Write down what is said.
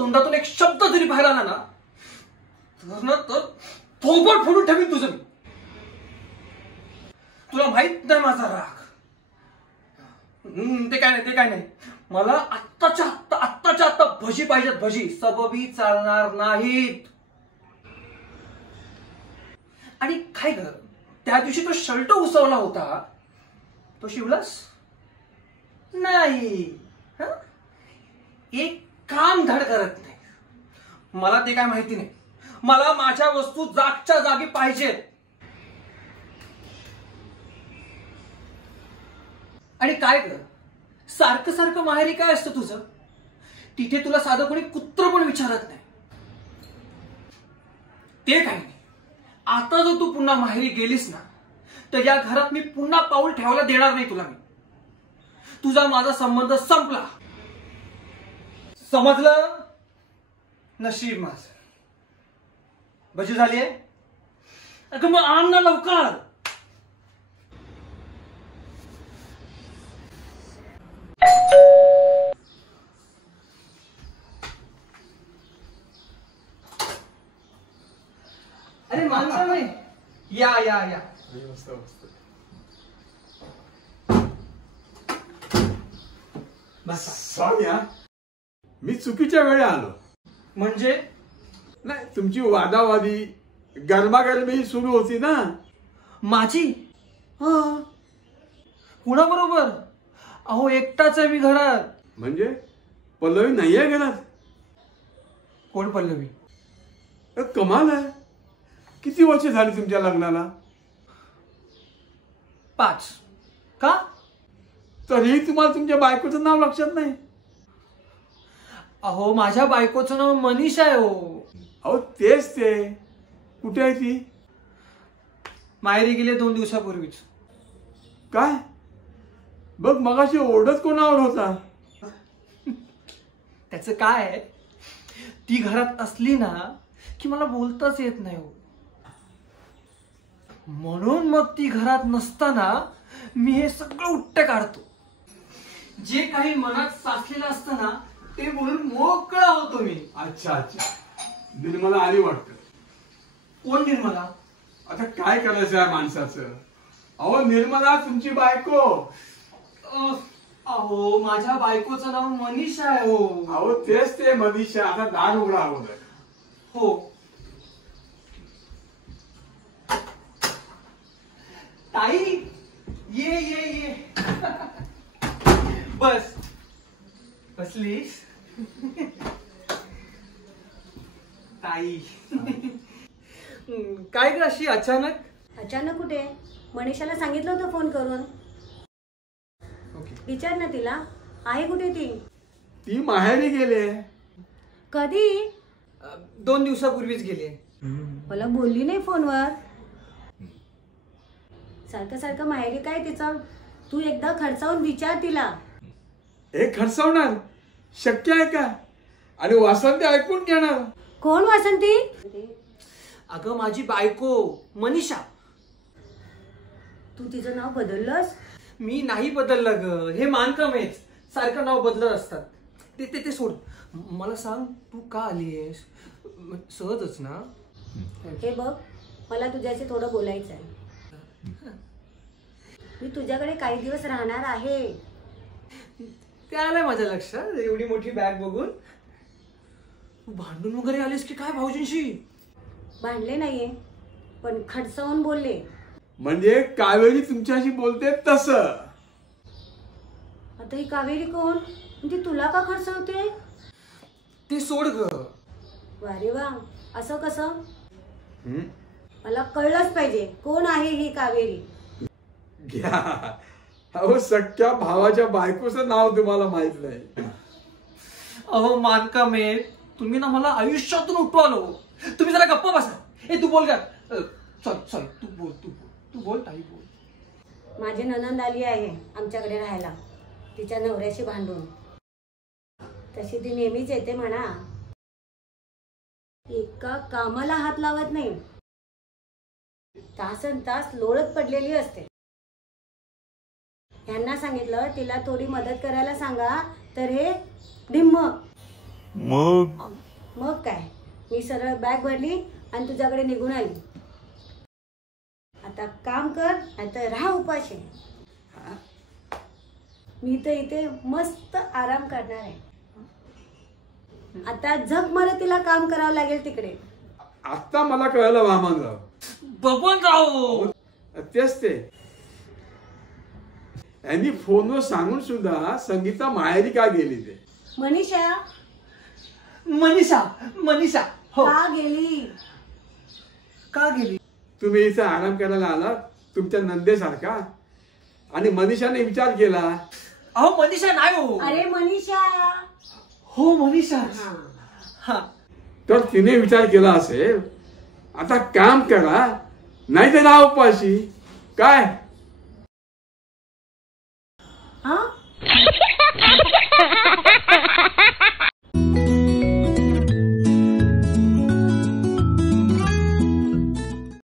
तोंडातून एक शब्द जरी बाहेर आला ना तर थोबड फोडून ठेवीन तुझं मी. तुला माहित नाही माझा राग. ते काय नाही मला आत्ताच्या आत्ता भजी पाहिजेत. भजी सबबी चालणार नाहीत. आणि काय ग त्या दिवशी तो शर्ट उसवला होता तो शिवलास नाही. एक काम धड करत नाही. मला ते काय माहिती नाही. मला माझ्या वस्तू जागच्या जागी पाहिजेत. आणि काय ग सारखं सारखं माहेरी काय असतं तुझं. तिथे तुला साधं कोणी कुत्र पण विचारत नाही. ते काय नाही. आता जर तू पुन्हा माहेरी गेलीस ना तर या घरात मी पुन्हा पाऊल ठेवायला देणार नाही तुला. मी तुझा माझा संबंध संपला. समजलं. नशीब माझ. भजी झालीये. अगं मग आण ना लवकर. अरे माणसा नाही. या या या. सॉरी मी चुकीच्या वेळी आलो. म्हणजे नाही तुमची वादावादी गरमागरमी सुरू होती ना. माझी कुणाबरोबर. अहो एकटाच आहे मी घरात. म्हणजे पल्लवी नाहीये घरात. कोण पल्लवी. कमाल आहे. किती वर्ष झाली तुमच्या लग्नाला. 5. का तरीही तुम्हाला तुमच्या बायकोचं नाव लक्षात नाही. अहो माझ्या बायकोचं नाव मनीषा आहे. हो अहो तेच ते. कुठे आहे ती. माहेरी गेले 2 दिवसापूर्वीच. काय बघ मगाशी ओरडत कोणावर होता. त्याचं काय आहे ती घरात असली ना की मला बोलताच येत नाही. हो म्हणून मग ती घरात नसताना मी हे सगळं उट्ट काढतो. जे काही मनात साचलेलं असतं ना ते बोलून मोकळा होतो मी. अच्छा अच्छा. निर्मला आली वाटतं. कोण निर्मला. आता काय करायचं आहे माणसाचं. अहो निर्मला तुमची बायको. अहो माझ्या बायकोचं नाव मनीषा आहे. हो अहो तेच ते मनीषा. आता दार उघडा हवं. हो ताई ये ये ये. बस बसलीस. ताई काय ग अशी अचानक. अचानक कुठे. मनीषाला सांगितलं होतं फोन करून. विचार ना तिला आहे कुठे ती. ती माहेरी गेले. कधी. 2 दिवसापूर्वीच गेले. मला बोलली नाही फोनवर. सारखं सारखं माहेरी काय तिचं. तू एकदा खर्चावून विचार तिला. हे खर्चवणार शक्य आहे का. आणि वासंती ऐकून घेणार. कोण वासंती. अगं माझी बायको मनीषा. तू तिचं नाव बदललंस. मी नाही बदललं ग. हे मानकम आहेच. सारखं नाव बदलत असतात. ते सोड. मला सांग तू का आलीयस. सहजच ना. हे बघ मला तुझ्याशी थोडं बोलायचं आहे. मी तुझ्याकडे काही दिवस राहणार आहे. ते आलंय माझ्या लक्षात. एवढी मोठी बॅग बघून. भांडून वगैरे आलीस की काय भाऊजींशी. भांडले नाहीये पण खडसावून बोलले. म्हणजे कावेरी तुमच्याशी बोलते तसं. आता ही कावेरी कोण. म्हणजे तुला का खडसावते. ते सोड ग. वारे वा. असं कसं. मला कळलंच पाहिजे कोण आहे ही कावेरी. घ्या. अहो सख्या भावाच्या बायकोचं नाव तुम्हाला माहित नाही. अहो मानकम आहे. तुम्ही ना मला आयुष्यातून उठवालो. तुम्ही जरा गप्पा बसा. तू बोल का. चल तू बोल ताई बोल. माझी नणंद आली आहे आमच्याकडे राहायला तिच्या नवऱ्याशी भांडून. तशी ती नेहमीच येते म्हणा. एका कामाला हात लावत नाही. तासनतास लोळत पडलेली असते. यांना सांगितलं तिला थोडी मदत करायला सांगा तर हे ढिम्म. मग काय, मी सरळ बॅग भरली आणि तुझ्याकडे निघून आली. आता काम कर नाहीतर राहा उपाशी. मी तर इथे मस्त आराम करणार आहे. आता झक मारत तिला काम करावं लागेल तिकडे. आता मला कळलं वामनराव. बबनराव तेच ते. यांनी फोनवर सांगून सुद्धा संगीता माहेरी का गेली ते. मनीषा मनीषा मनीषा हो का गेली? का गेली? तुम्ही इथे आराम करायला आलात तुमच्या नंदेसारखा आणि मनीषाने विचार केला. अहो मनीषा नाही हो. अरे मनीषा. हो मनीषा. हा. हा तर तिने विचार केला असेल आता काम करा नाही तर राहा उपाशी. काय हा